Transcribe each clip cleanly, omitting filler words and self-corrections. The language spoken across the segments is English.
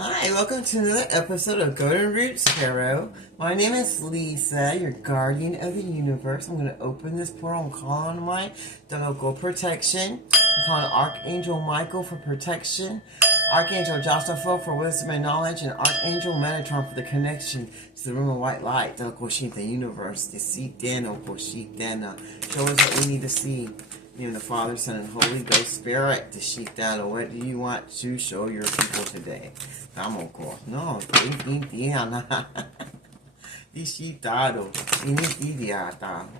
Hi, welcome to another episode of Golden Roots Tarot. My name is Lisa, your guardian of the universe. I'm going to open this portal and call on my local protection. I'm calling Archangel Michael for protection, Archangel Josaphat for wisdom and knowledge, and Archangel Metatron for the connection to the room of white light. The universe, the show us what we need to see. In the Father, Son, and Holy Ghost Spirit, the sheep down. What do you want to show your people today? No,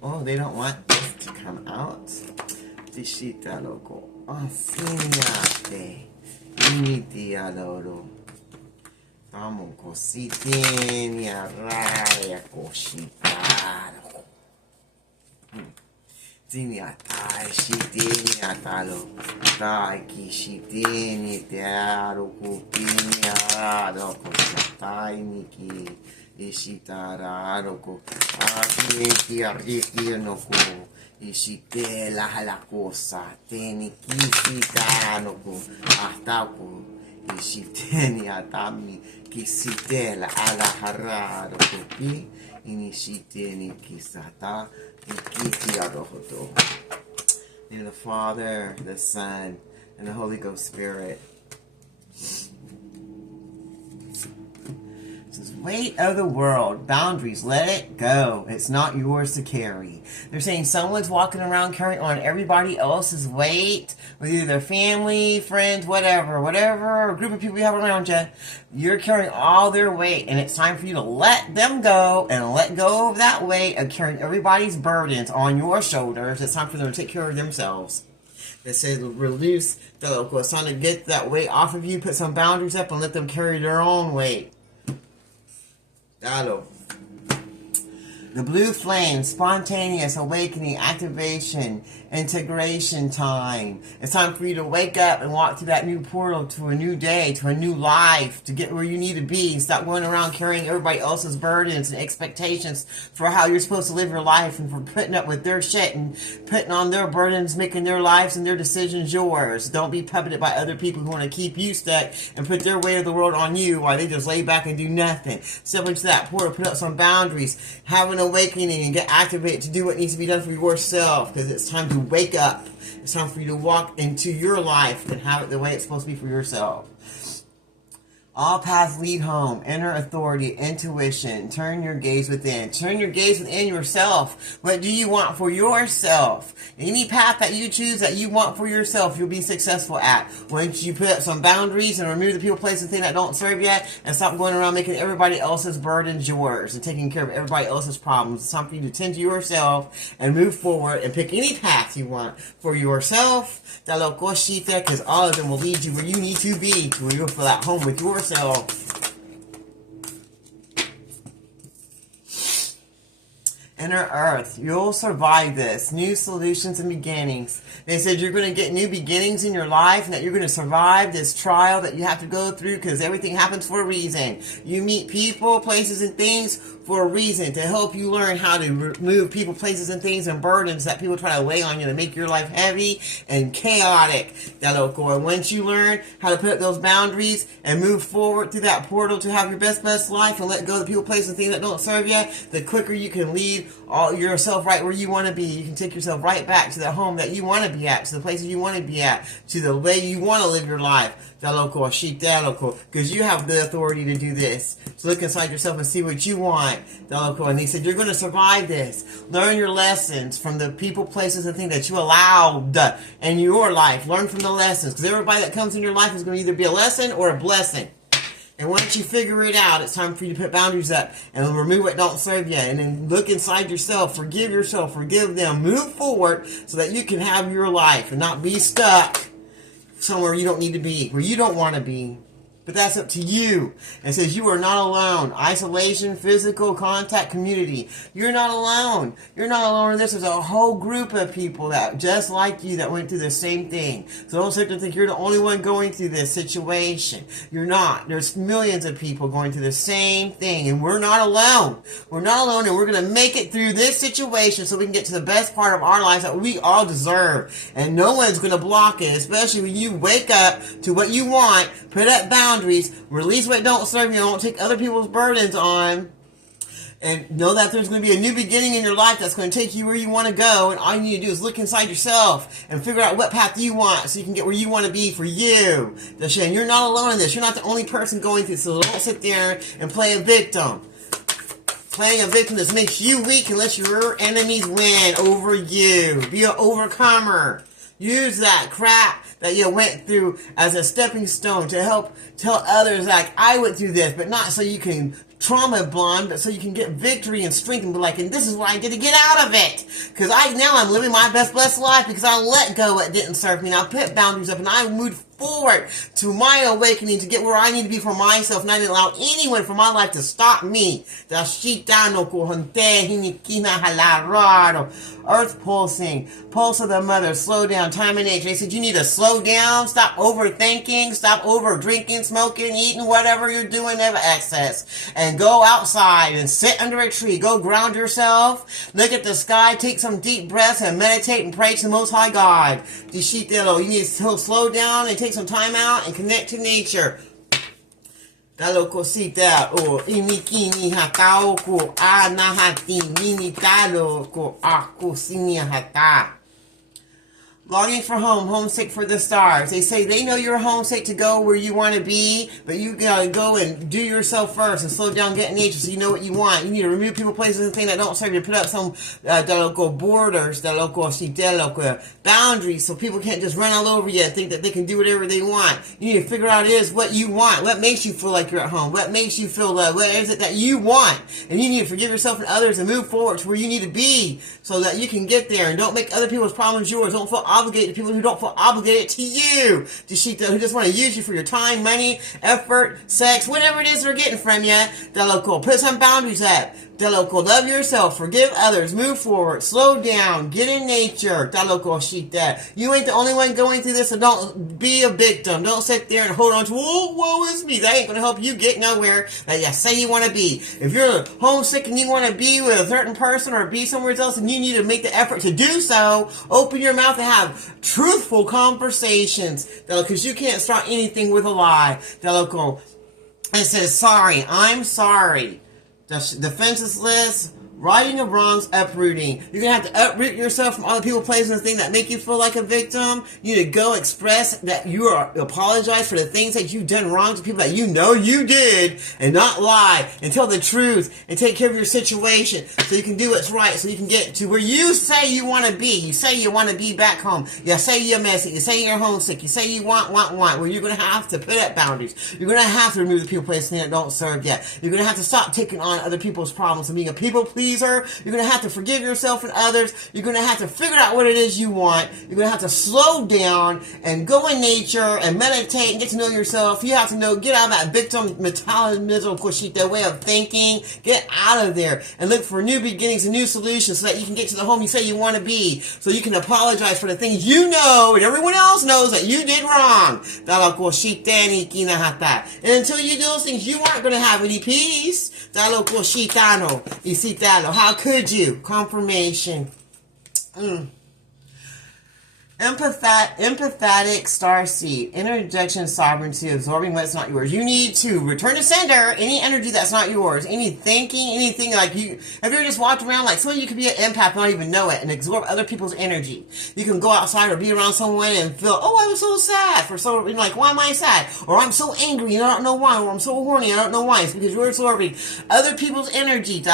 oh, they don't want this to come out. The sheep loco. Oh, siniate. Initia loro. Vamos cositenia raya cositaro. Ziniatai, shitiniatalo, tai, kishitiniataro, kupiniaro, kosatai, niki, ishitararo, aki, arikianoko, ishitela, halakosa, tenikisitano, ahtaku, ishiteniatami, kisitela, alahararo, kupi, inishiteni, kisata. In the name of the Father, the Son, and the Holy Ghost Spirit. It says, weight of the world, boundaries, let it go. It's not yours to carry. They're saying someone's walking around carrying on everybody else's weight, with either their family, friends, whatever group of people you have around you. You're carrying all their weight, and it's time for you to let them go and let go of that weight of carrying everybody's burdens on your shoulders. It's time for them to take care of themselves. It says release the local. It's time to get that weight off of you, put some boundaries up, and let them carry their own weight. Dalo. The blue flame, spontaneous awakening, activation, integration time. It's time for you to wake up and walk through that new portal to a new day, to a new life, to get where you need to be and stop going around carrying everybody else's burdens and expectations for how you're supposed to live your life, and for putting up with their shit and putting on their burdens, making their lives and their decisions yours. Don't be puppeted by other people who want to keep you stuck and put their weight of the world on you while they just lay back and do nothing. Step into that portal, put up some boundaries, have an awakening, and get activated to do what needs to be done for yourself, because it's time to wake up. It's time for you to walk into your life and have it the way it's supposed to be for yourself. All paths lead home. Inner authority, intuition. Turn your gaze within. Turn your gaze within yourself. What do you want for yourself? Any path that you choose that you want for yourself, you'll be successful at. Once you put up some boundaries and remove the people, places, and things that don't serve you, and stop going around making everybody else's burdens yours and taking care of everybody else's problems. It's time for you to tend to yourself and move forward and pick any path you want for yourself. Because all of them will lead you where you need to be, to where you'll feel at home with yourself. Inner Earth, you'll survive this. New solutions and beginnings. They said you're going to get new beginnings in your life, and that you're going to survive this trial that you have to go through, because everything happens for a reason. You meet people, places, and things for a reason, to help you learn how to remove people, places, and things and burdens that people try to lay on you to make your life heavy and chaotic. And once you learn how to put up those boundaries and move forward through that portal to have your best life and let go of the people, places, and things that don't serve you, the quicker you can lead all yourself right where you want to be. You can take yourself right back to the home that you want to be at, to the places you want to be at, to the way you want to live your life. Because you have the authority to do this. So look inside yourself and see what you want. And he said, you're going to survive this. Learn your lessons from the people, places, and things that you allowed in your life. Learn from the lessons. Because everybody that comes in your life is going to either be a lesson or a blessing. And once you figure it out, it's time for you to put boundaries up and remove what don't serve you. And then look inside yourself, forgive them, move forward so that you can have your life and not be stuck somewhere you don't need to be, where you don't want to be. But that's up to you. It says you are not alone. Isolation, physical contact, community. You're not alone. You're not alone in this. There's a whole group of people that just like you that went through the same thing. So don't sit there and think you're the only one going through this situation. You're not. There's millions of people going through the same thing. And we're not alone. We're not alone, and we're going to make it through this situation so we can get to the best part of our lives that we all deserve. And no one's going to block it, especially when you wake up to what you want, put up boundaries, boundaries, release what don't serve you, don't take other people's burdens on, and know that there's going to be a new beginning in your life that's going to take you where you want to go, and all you need to do is look inside yourself and figure out what path you want so you can get where you want to be for you. And you're not alone in this. You're not the only person going through this, so don't sit there and play a victim. Playing a victim just makes you weak and lets your enemies win over you. Be an overcomer. Use that crap that you went through as a stepping stone to help tell others, like, I went through this, but not so you can trauma bond, but so you can get victory and strength and be like, and this is what I did to get out of it. Because now I'm living my best blessed life because I let go what didn't serve me, and I put boundaries up, and I moved forward to my awakening to get where I need to be for myself, and I didn't allow anyone from my life to stop me. Earth pulsing, pulse of the mother, slow down, time and age. They said you need to slow down, stop overthinking, stop over drinking, smoking, eating, whatever you're doing of excess, and go outside and sit under a tree. Go ground yourself, look at the sky, take some deep breaths, and meditate and pray to the Most High God. You need to slow down and take some time out and connect to nature. Talo cosita o inikini hatao ko anahati mini talo ko ako sinia hata. Longing for home, homesick for the stars. They say they know you're homesick to go where you want to be, but you gotta go and do yourself first and slow down, get in nature so you know what you want. You need to remove people, places, and things that don't serve you. Put up some local borders, boundaries, so people can't just run all over you and think that they can do whatever they want. You need to figure out what you want. What makes you feel like you're at home? What makes you feel loved? What is it that you want? And you need to forgive yourself and others and move forward to where you need to be so that you can get there. And don't make other people's problems yours. Don't feel obligated to people who don't feel obligated to you. Who just want to use you for your time, money, effort, sex, whatever it is they're getting from you. Put some boundaries up. Love yourself, forgive others, move forward, slow down, get in nature. You ain't the only one going through this, so don't be a victim. Don't sit there and hold on to, oh, woe is me. That ain't going to help you get nowhere that you say you want to be. If you're homesick and you want to be with a certain person or be somewhere else and you need to make the effort to do so, open your mouth and have truthful conversations. Because you can't start anything with a lie. It says, sorry, I'm sorry. Defenseless, righting of wrongs, uprooting. You're going to have to uproot yourself from other people, places, and things that make you feel like a victim. You need to go express that you apologize for the things that you've done wrong to people that you know you did, and not lie, and tell the truth, and take care of your situation so you can do what's right, so you can get to where you say you want to be. You say you want to be back home. You say you're messy. You say you're homesick. You say you want. Well, you're going to have to put up boundaries. You're going to have to remove the people, places, that don't serve you. You're going to have to stop taking on other people's problems and being a people pleaser. You're going to have to forgive yourself and others. You're going to have to figure out what it is you want. You're going to have to slow down and go in nature and meditate and get to know yourself. You have to get out of that victim way of thinking. Get out of there and look for new beginnings and new solutions so that you can get to the home you say you want to be. So you can apologize for the things you know and everyone else knows that you did wrong. And until you do those things, you aren't going to have any peace. How could you? Confirmation. Empathetic starseed, interjection, sovereignty, absorbing what's not yours. You need to return to sender any energy that's not yours, any thinking, anything like you. Have you ever just walked around like someone you could be an empath and not even know it and absorb other people's energy? You can go outside or be around someone and feel, oh, I was so sad why am I sad? Or I'm so angry and I don't know why. Or I'm so horny, I don't know why. It's because you're absorbing other people's energy.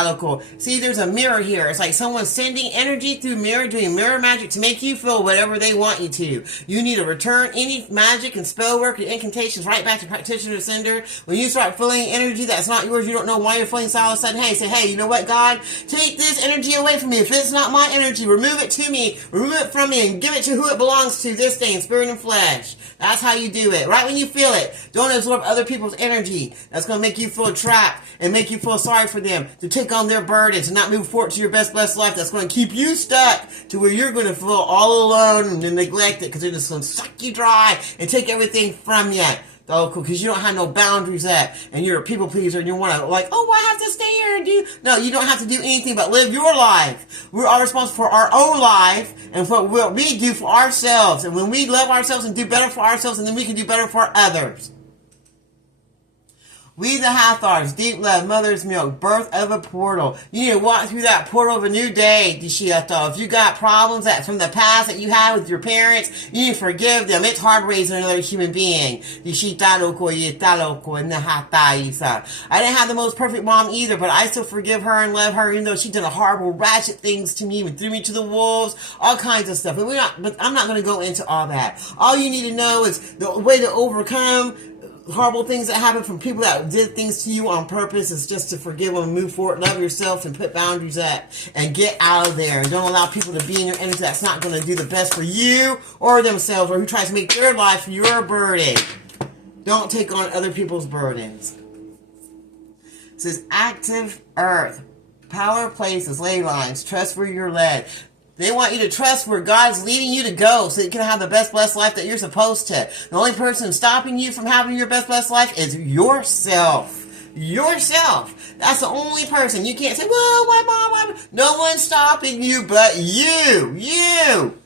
See, there's a mirror here. It's like someone sending energy through mirror, doing mirror magic to make you feel whatever they want you to. You need to return any magic and spell work and incantations right back to practitioner sender. When you start feeling energy that's not yours, you don't know why you're feeling so all of a sudden, hey, you know what, God? Take this energy away from me. If it's not my energy, remove it to me, remove it from me, and give it to who it belongs to this day in spirit and flesh. That's how you do it. Right when you feel it, don't absorb other people's energy. That's going to make you feel trapped and make you feel sorry for them, to take on their burdens and not move forward to your best blessed life. That's going to keep you stuck to where you're going to feel all alone and neglected because they're just going to suck you dry and take everything from you. Because you don't have no boundaries and you're a people pleaser and you want to I have to stay here and do. No, you don't have to do anything but live your life. We are responsible for our own life and for what we do for ourselves. And when we love ourselves and do better for ourselves, and then we can do better for others. We the Hathars, deep love, mother's milk, birth of a portal. You need to walk through that portal of a new day, Dishiato. If you got problems that from the past that you had with your parents, you need to forgive them. It's hard raising another human being. I didn't have the most perfect mom either, but I still forgive her and love her, even though she did a horrible, ratchet things to me and threw me to the wolves, all kinds of stuff. But I'm not going to go into all that. All you need to know is the way to overcome horrible things that happen from people that did things to you on purpose is just to forgive them and move forward, love yourself, and put boundaries up and get out of there. And don't allow people to be in your energy that's not going to do the best for you or themselves, or who tries to make their life your burden. Don't take on other people's burdens. It says active earth, power places, ley lines, trust where you're led. They want you to trust where God's leading you to go so you can have the best blessed life that you're supposed to. The only person stopping you from having your best blessed life is yourself. Yourself. That's the only person. You can't say, well, my mom. No one's stopping you but you. You.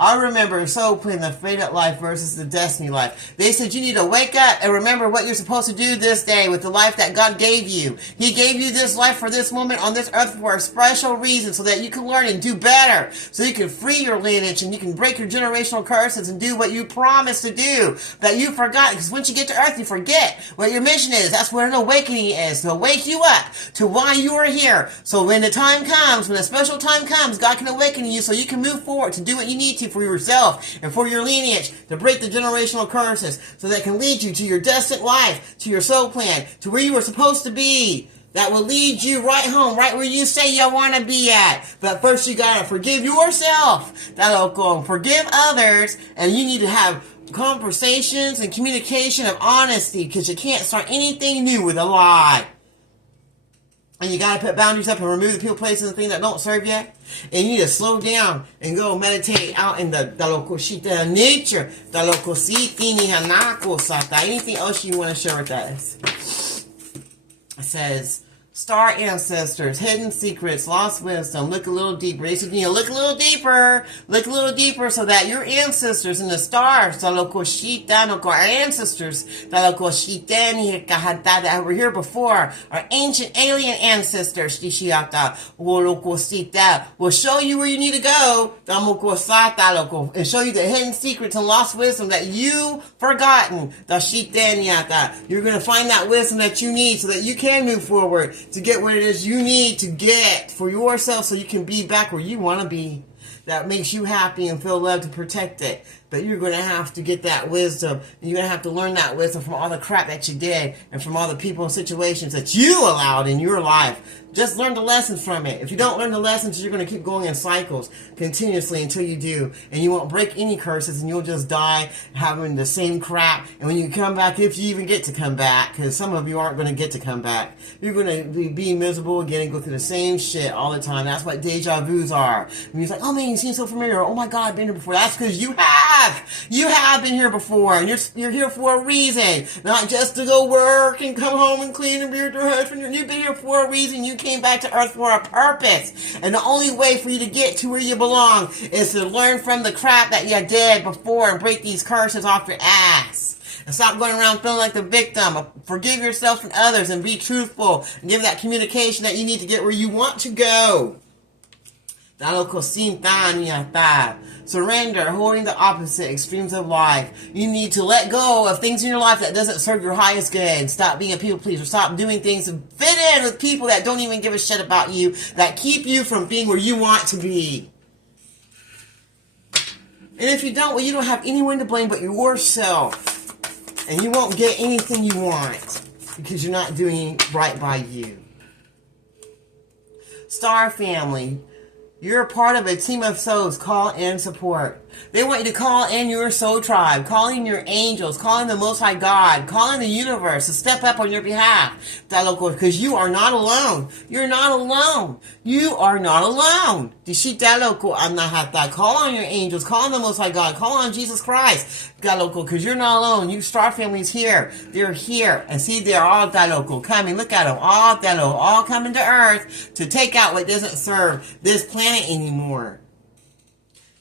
I remember so playing the fated life versus the destiny life. They said you need to wake up and remember what you're supposed to do this day with the life that God gave you. He gave you this life for this moment on this earth for a special reason, so that you can learn and do better. So you can free your lineage and you can break your generational curses and do what you promised to do that you forgot. Because once you get to earth, you forget what your mission is. That's where an awakening is, to wake you up to why you are here. So when the time comes, when a special time comes, God can awaken you so you can move forward to do what you need to for yourself and for your lineage, to break the generational curses so that can lead you to your destined life, to your soul plan, to where you were supposed to be. That will lead you right home, right where you say you want to be at. But first you got to forgive yourself. That'll go and forgive others, and you need to have conversations and communication of honesty, because you can't start anything new with a lie. And you got to put boundaries up and remove the people, places, and things that don't serve you. And you need to slow down and go meditate out in the lokoshita nature. The lokositi ni hanako sata. Anything else you want to share with us? It says, star ancestors, hidden secrets, lost wisdom, look a little deeper. They said, you know, look a little deeper so that your ancestors in the stars, our ancestors, that were here before, our ancient alien ancestors, will show you where you need to go, and show you the hidden secrets and lost wisdom that you've forgotten. You're going to find that wisdom that you need so that you can move forward to get what it is you need to get for yourself, so you can be back where you want to be. That makes you happy and feel loved to protect it. But you're going to have to get that wisdom. And you're going to have to learn that wisdom from all the crap that you did and from all the people and situations that you allowed in your life. Just learn the lessons from it. If you don't learn the lessons, you're going to keep going in cycles continuously until you do. And you won't break any curses, and you'll just die having the same crap. And when you come back, if you even get to come back, because some of you aren't going to get to come back, you're going to be miserable again and go through the same shit all the time. That's what deja vus are. And you're like, oh man, you seem so familiar. Oh my God, I've been here before. That's because you have. You have been here before, and you're here for a reason. Not just to go work and come home and clean and be with your husband. You've been here for a reason. You came back to earth for a purpose. And the only way for you to get to where you belong is to learn from the crap that you did before and break these curses off your ass. And stop going around feeling like the victim. Forgive yourself and others and be truthful. And give that communication that you need to get where you want to go. Surrender, holding the opposite extremes of life. You need to let go of things in your life that doesn't serve your highest good. And stop being a people pleaser. Stop doing things to fit in with people that don't even give a shit about you, that keep you from being where you want to be. And if you don't, well, you don't have anyone to blame but yourself. And you won't get anything you want because you're not doing right by you. Star family. You're a part of a team of souls. Call in support. They want you to call in your soul tribe, call in your angels, call in the Most High God, call in the universe to step up on your behalf. Because you are not alone. You're not alone. You are not alone. Call on your angels, call on the Most High God, call on Jesus Christ. Because you're not alone. You star family's here. They're here. And see, they're all coming. Look at them. All coming to earth to take out what doesn't serve this planet anymore.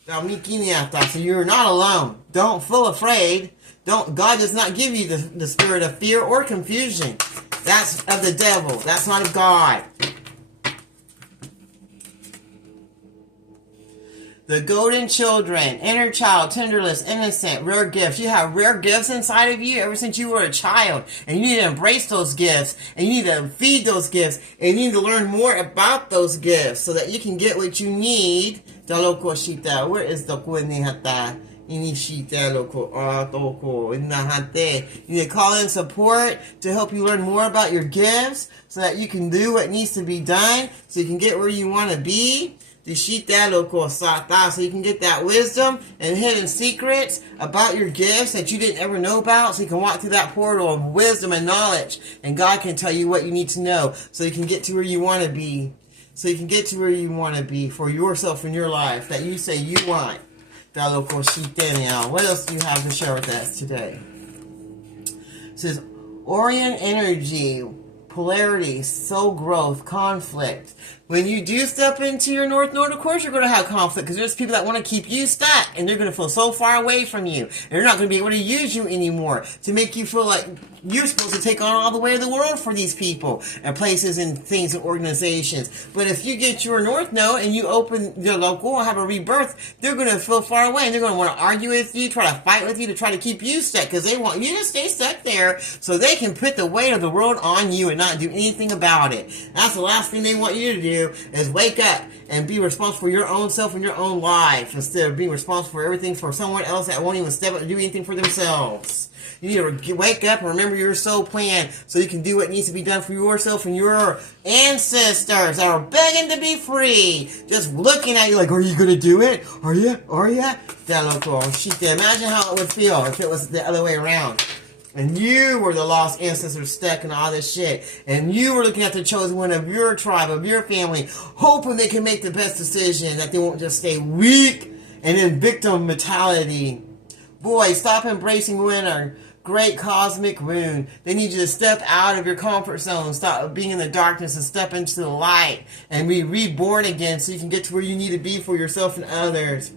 So you're not alone. Don't feel afraid. God does not give you the spirit of fear or confusion. That's of the devil. That's not of God. The golden children, inner child, tenderless, innocent, rare gifts. You have rare gifts inside of you ever since you were a child. And you need to embrace those gifts. And you need to feed those gifts. And you need to learn more about those gifts so that you can get what you need. Where is the kuenihata? You need to call in support to help you learn more about your gifts so that you can do what needs to be done so you can get where you want to be. So you can get that wisdom and hidden secrets about your gifts that you didn't ever know about, so you can walk through that portal of wisdom and knowledge, and God can tell you what you need to know so you can get to where you want to be. So you can get to where you want to be for yourself in your life that you say you want. What else do you have to share with us today? It says Orion energy, polarity, soul growth, conflict. When you do step into your North Node, of course you're going to have conflict because there's people that want to keep you stuck and they're going to feel so far away from you. And they're not going to be able to use you anymore to make you feel like you're supposed to take on all the weight of the world for these people and places and things and organizations. But if you get your North Node and you open your local and have a rebirth, they're going to feel far away and they're going to want to argue with you, try to fight with you to try to keep you stuck because they want you to stay stuck there so they can put the weight of the world on you and not do anything about it. That's the last thing they want you to do is wake up and be responsible for your own self and your own life instead of being responsible for everything for someone else that won't even step up and do anything for themselves. You need to wake up and remember your soul plan so you can do what needs to be done for yourself and your ancestors that are begging to be free. Just looking at you like, are you going to do it? Are you? Are you? Imagine how it would feel if it was the other way around. And you were the lost ancestors stuck in all this shit. And you were looking at the chosen one of your tribe, of your family, hoping they can make the best decision, that they won't just stay weak and in victim mentality. Boy, stop embracing winter. Great cosmic rune. They need you to step out of your comfort zone, stop being in the darkness and step into the light and be reborn again so you can get to where you need to be for yourself and others.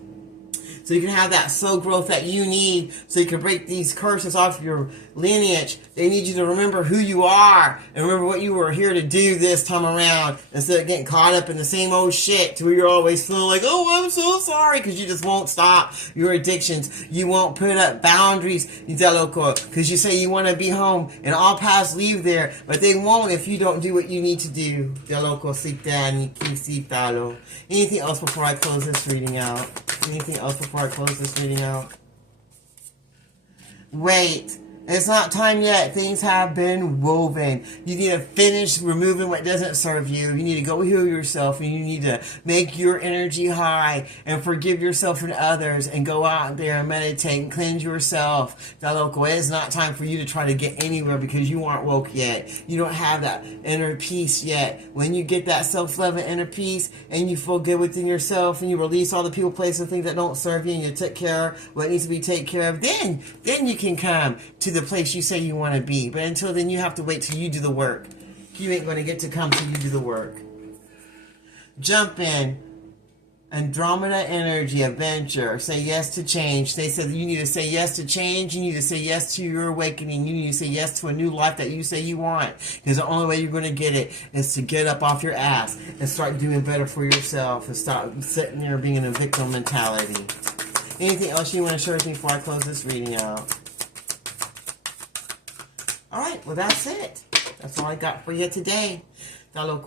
So you can have that soul growth that you need so you can break these curses off your lineage. They need you to remember who you are and remember what you were here to do this time around instead of getting caught up in the same old shit to where you're always feeling like, oh, I'm so sorry, because you just won't stop your addictions. You won't put up boundaries because you say you want to be home and all paths lead there, but they won't if you don't do what you need to do. Anything else before I close this reading out? Anything else before I close this reading out? Wait. It's not time yet. Things have been woven. You need to finish removing what doesn't serve you. You need to go heal yourself, and you need to make your energy high and forgive yourself and others and go out there and meditate and cleanse yourself. It is not time for you to try to get anywhere because you aren't woke yet. You don't have that inner peace yet. When you get that self-love and inner peace and you feel good within yourself and you release all the people, places, and things that don't serve you and you take care of what needs to be taken care of, then you can come to the place you say you want to be. But until then, you have to wait till you do the work. You ain't going to get to come till you do the work. Jump in. Andromeda energy, adventure. Say yes to change. They said you need to say yes to change. You need to say yes to your awakening. You need to say yes to a new life that you say you want. Because the only way you're going to get it is to get up off your ass and start doing better for yourself and stop sitting there being in a victim mentality. Anything else you want to share with me before I close this reading out? Alright, well that's it. That's all I got for you today. Alright,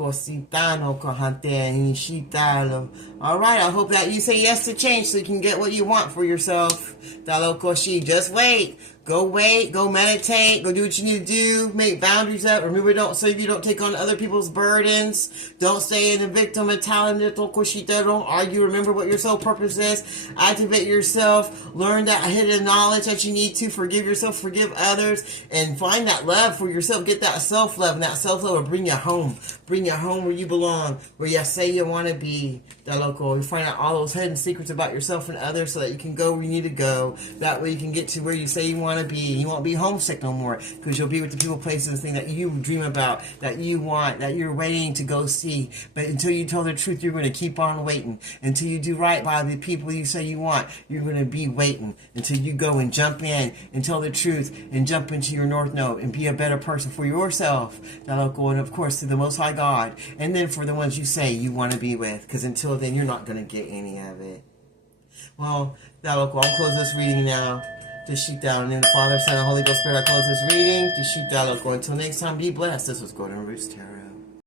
I hope that you say yes to change so you can get what you want for yourself. Just wait. Go meditate, go do what you need to do, make boundaries up, remember so you don't take on other people's burdens, don't stay in the victim mentality, don't argue, remember what your soul purpose is, activate yourself, learn that hidden knowledge that you need to, forgive yourself, forgive others, and find that love for yourself, get that self-love, and that self-love will bring you home, bring you home where you belong, where you say you want to be. That local, you find out all those hidden secrets about yourself and others so that you can go where you need to go. That way you can get to where you say you want to be. You won't be homesick no more because you'll be with the people, places, and things that you dream about, that you want, that you're waiting to go see. But until you tell the truth, you're going to keep on waiting. Until you do right by the people you say you want, you're going to be waiting until you go and jump in and tell the truth and jump into your North Node and be a better person for yourself, that local, and of course to the Most High God, and then for the ones you say you want to be with, because until then you're not going to get any of it. Well, that local, I'll close this reading now. Just shoot down in the name of the Father, Son, and Holy Ghost Spirit. I close this reading. Just shoot down, local. Until next time, be blessed. This was Golden Roots Tarot.